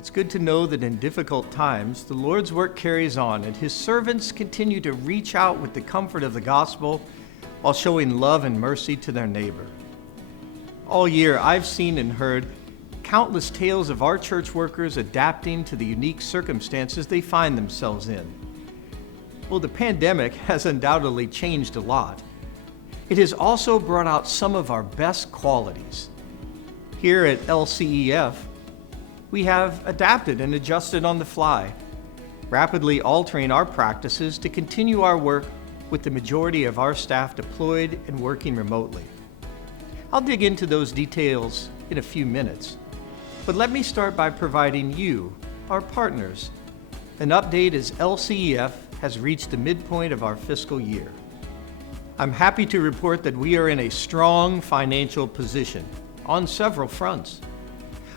It's good to know that in difficult times, the Lord's work carries on and His servants continue to reach out with the comfort of the gospel while showing love and mercy to their neighbor. All year, I've seen and heard countless tales of our church workers adapting to the unique circumstances they find themselves in. Well, the pandemic has undoubtedly changed a lot. It has also brought out some of our best qualities. Here at LCEF, we have adapted and adjusted on the fly, rapidly altering our practices to continue our work with the majority of our staff deployed and working remotely. I'll dig into those details in a few minutes, but let me start by providing you, our partners, an update as LCEF has reached the midpoint of our fiscal year. I'm happy to report that we are in a strong financial position on several fronts.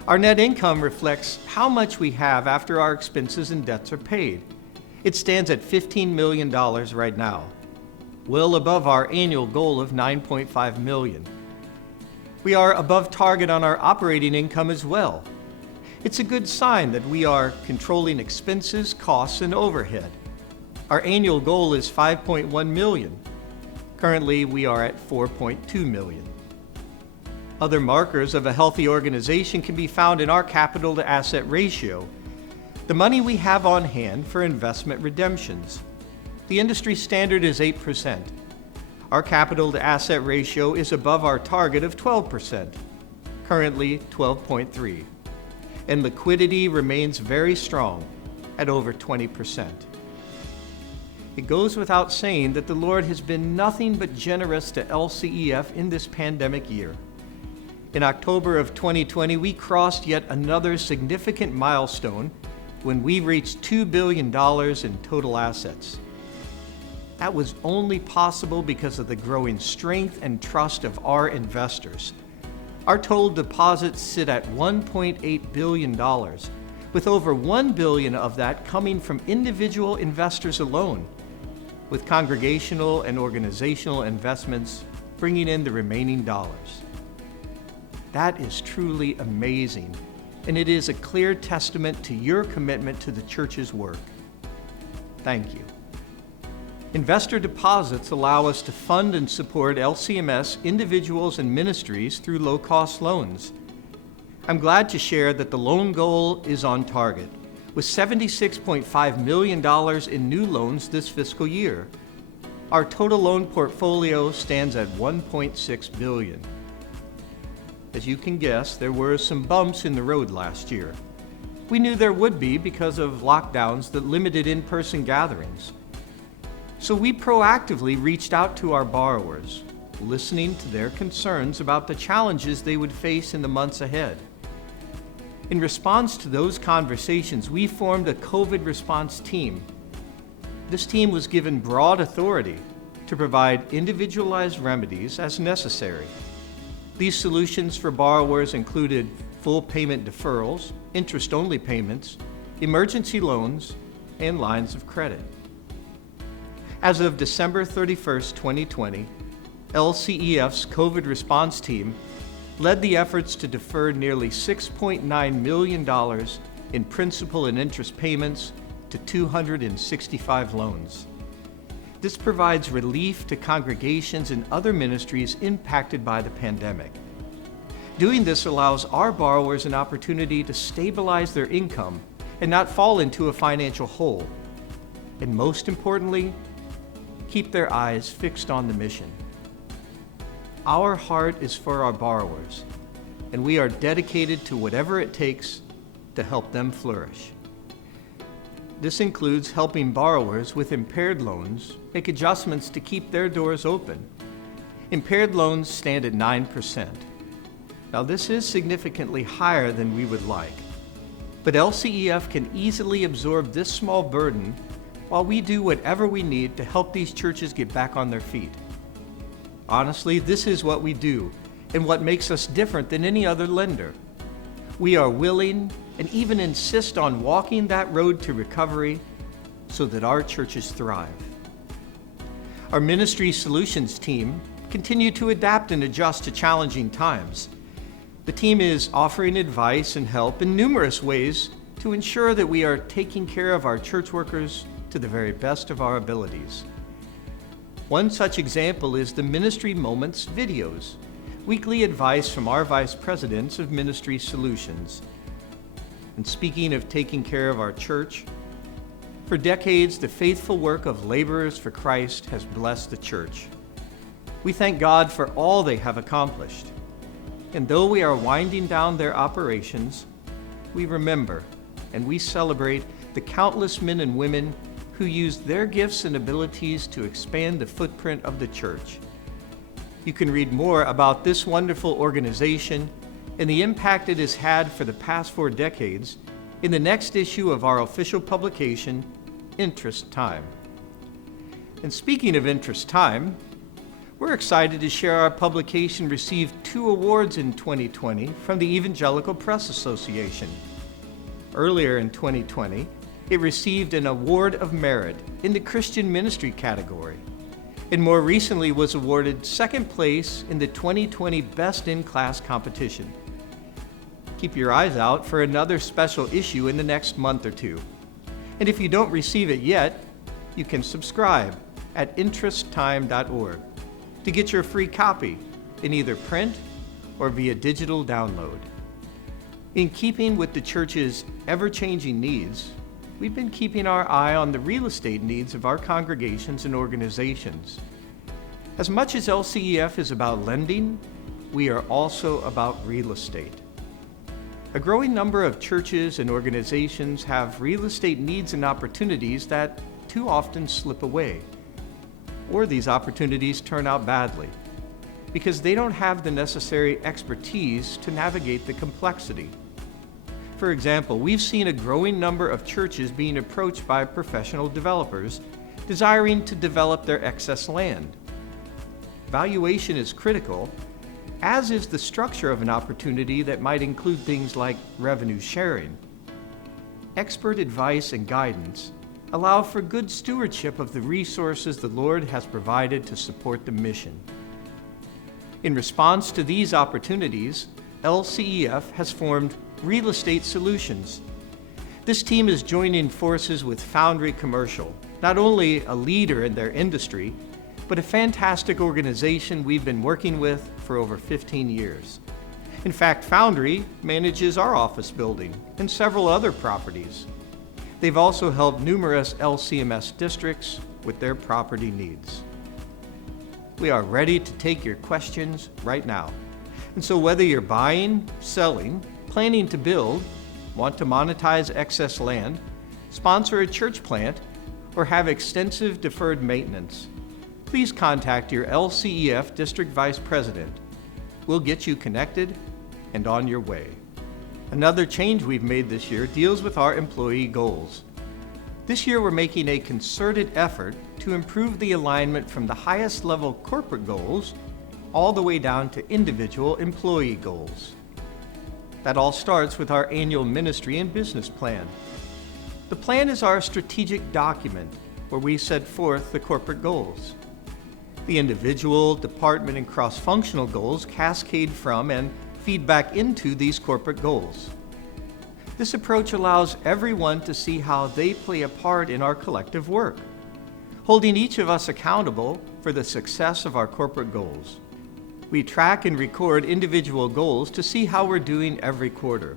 Our net income reflects how much we have after our expenses and debts are paid. It stands at $15 million right now, well above our annual goal of $9.5 million. We are above target on our operating income as well. It's a good sign that we are controlling expenses, costs, and overhead. Our annual goal is $5.1 million. Currently, we are at $4.2 million. Other markers of a healthy organization can be found in our capital to asset ratio, the money we have on hand for investment redemptions. The industry standard is 8%. Our capital to asset ratio is above our target of 12%, currently 12.3%, and liquidity remains very strong at over 20%. It goes without saying that the Lord has been nothing but generous to LCEF in this pandemic year. In October of 2020, we crossed yet another significant milestone when we reached $2 billion in total assets. That was only possible because of the growing strength and trust of our investors. Our total deposits sit at $1.8 billion, with over $1 billion of that coming from individual investors alone, with congregational and organizational investments bringing in the remaining dollars. That is truly amazing, and it is a clear testament to your commitment to the church's work. Thank you. Investor deposits allow us to fund and support LCMS individuals and ministries through low-cost loans. I'm glad to share that the loan goal is on target, with $76.5 million in new loans this fiscal year. Our total loan portfolio stands at $1.6 billion. As you can guess, there were some bumps in the road last year. We knew there would be because of lockdowns that limited in-person gatherings. So we proactively reached out to our borrowers, listening to their concerns about the challenges they would face in the months ahead. In response to those conversations, we formed a COVID response team. This team was given broad authority to provide individualized remedies as necessary. These solutions for borrowers included full payment deferrals, interest-only payments, emergency loans, and lines of credit. As of December 31st, 2020, LCEF's COVID response team led the efforts to defer nearly $6.9 million in principal and interest payments to 265 loans. This provides relief to congregations and other ministries impacted by the pandemic. Doing this allows our borrowers an opportunity to stabilize their income and not fall into a financial hole. And most importantly, keep their eyes fixed on the mission. Our heart is for our borrowers, and we are dedicated to whatever it takes to help them flourish. This includes helping borrowers with impaired loans make adjustments to keep their doors open. Impaired loans stand at 9%. Now, this is significantly higher than we would like, but LCEF can easily absorb this small burden while we do whatever we need to help these churches get back on their feet. Honestly, this is what we do and what makes us different than any other lender. We are willing and even insist on walking that road to recovery so that our churches thrive. Our Ministry Solutions team continue to adapt and adjust to challenging times. The team is offering advice and help in numerous ways to ensure that we are taking care of our church workers to the very best of our abilities. One such example is the Ministry Moments videos, weekly advice from our Vice Presidents of Ministry Solutions. And speaking of taking care of our church, for decades, the faithful work of Laborers for Christ has blessed the church. We thank God for all they have accomplished. And though we are winding down their operations, we remember and we celebrate the countless men and women who used their gifts and abilities to expand the footprint of the church. You can read more about this wonderful organization and the impact it has had for the past 4 decades in the next issue of our official publication, Interest Time. And speaking of Interest Time, we're excited to share our publication received 2 awards in 2020 from the Evangelical Press Association. Earlier in 2020, it received an Award of Merit in the Christian Ministry category, and more recently was awarded 2nd place in the 2020 Best in Class competition. Keep your eyes out for another special issue in the next month or 2. And if you don't receive it yet, you can subscribe at interesttime.org to get your free copy in either print or via digital download. In keeping with the church's ever-changing needs, we've been keeping our eye on the real estate needs of our congregations and organizations. As much as LCEF is about lending, we are also about real estate. A growing number of churches and organizations have real estate needs and opportunities that too often slip away, or these opportunities turn out badly because they don't have the necessary expertise to navigate the complexity. For example, we've seen a growing number of churches being approached by professional developers desiring to develop their excess land. Valuation is critical, as is the structure of an opportunity that might include things like revenue sharing. Expert advice and guidance allow for good stewardship of the resources the Lord has provided to support the mission. In response to these opportunities, LCEF has formed Real Estate Solutions. This team is joining forces with Foundry Commercial, not only a leader in their industry, but a fantastic organization we've been working with for over 15 years. In fact, Foundry manages our office building and several other properties. They've also helped numerous LCMS districts with their property needs. We are ready to take your questions right now. And so whether you're buying, selling, planning to build, want to monetize excess land, sponsor a church plant, or have extensive deferred maintenance, please contact your LCEF District Vice President. We'll get you connected and on your way. Another change we've made this year deals with our employee goals. This year we're making a concerted effort to improve the alignment from the highest level corporate goals all the way down to individual employee goals. That all starts with our annual ministry and business plan. The plan is our strategic document where we set forth the corporate goals. The individual, department, and cross-functional goals cascade from and feed back into these corporate goals. This approach allows everyone to see how they play a part in our collective work, holding each of us accountable for the success of our corporate goals. We track and record individual goals to see how we're doing every quarter.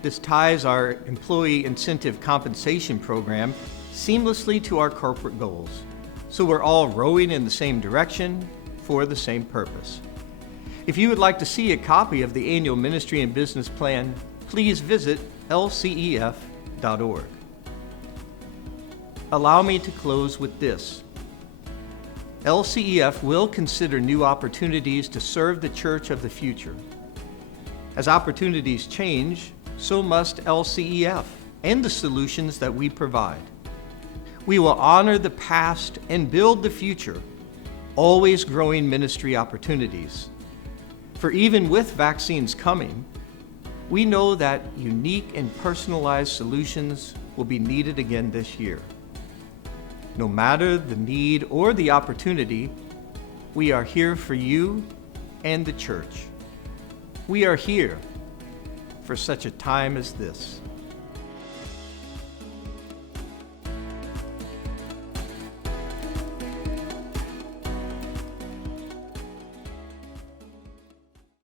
This ties our employee incentive compensation program seamlessly to our corporate goals, so we're all rowing in the same direction for the same purpose. If you would like to see a copy of the annual ministry and business plan, please visit lcef.org. Allow me to close with this. LCEF will consider new opportunities to serve the church of the future. As opportunities change, so must LCEF and the solutions that we provide. We will honor the past and build the future, always growing ministry opportunities. For even with vaccines coming, we know that unique and personalized solutions will be needed again this year. No matter the need or the opportunity, we are here for you and the church. We are here for such a time as this.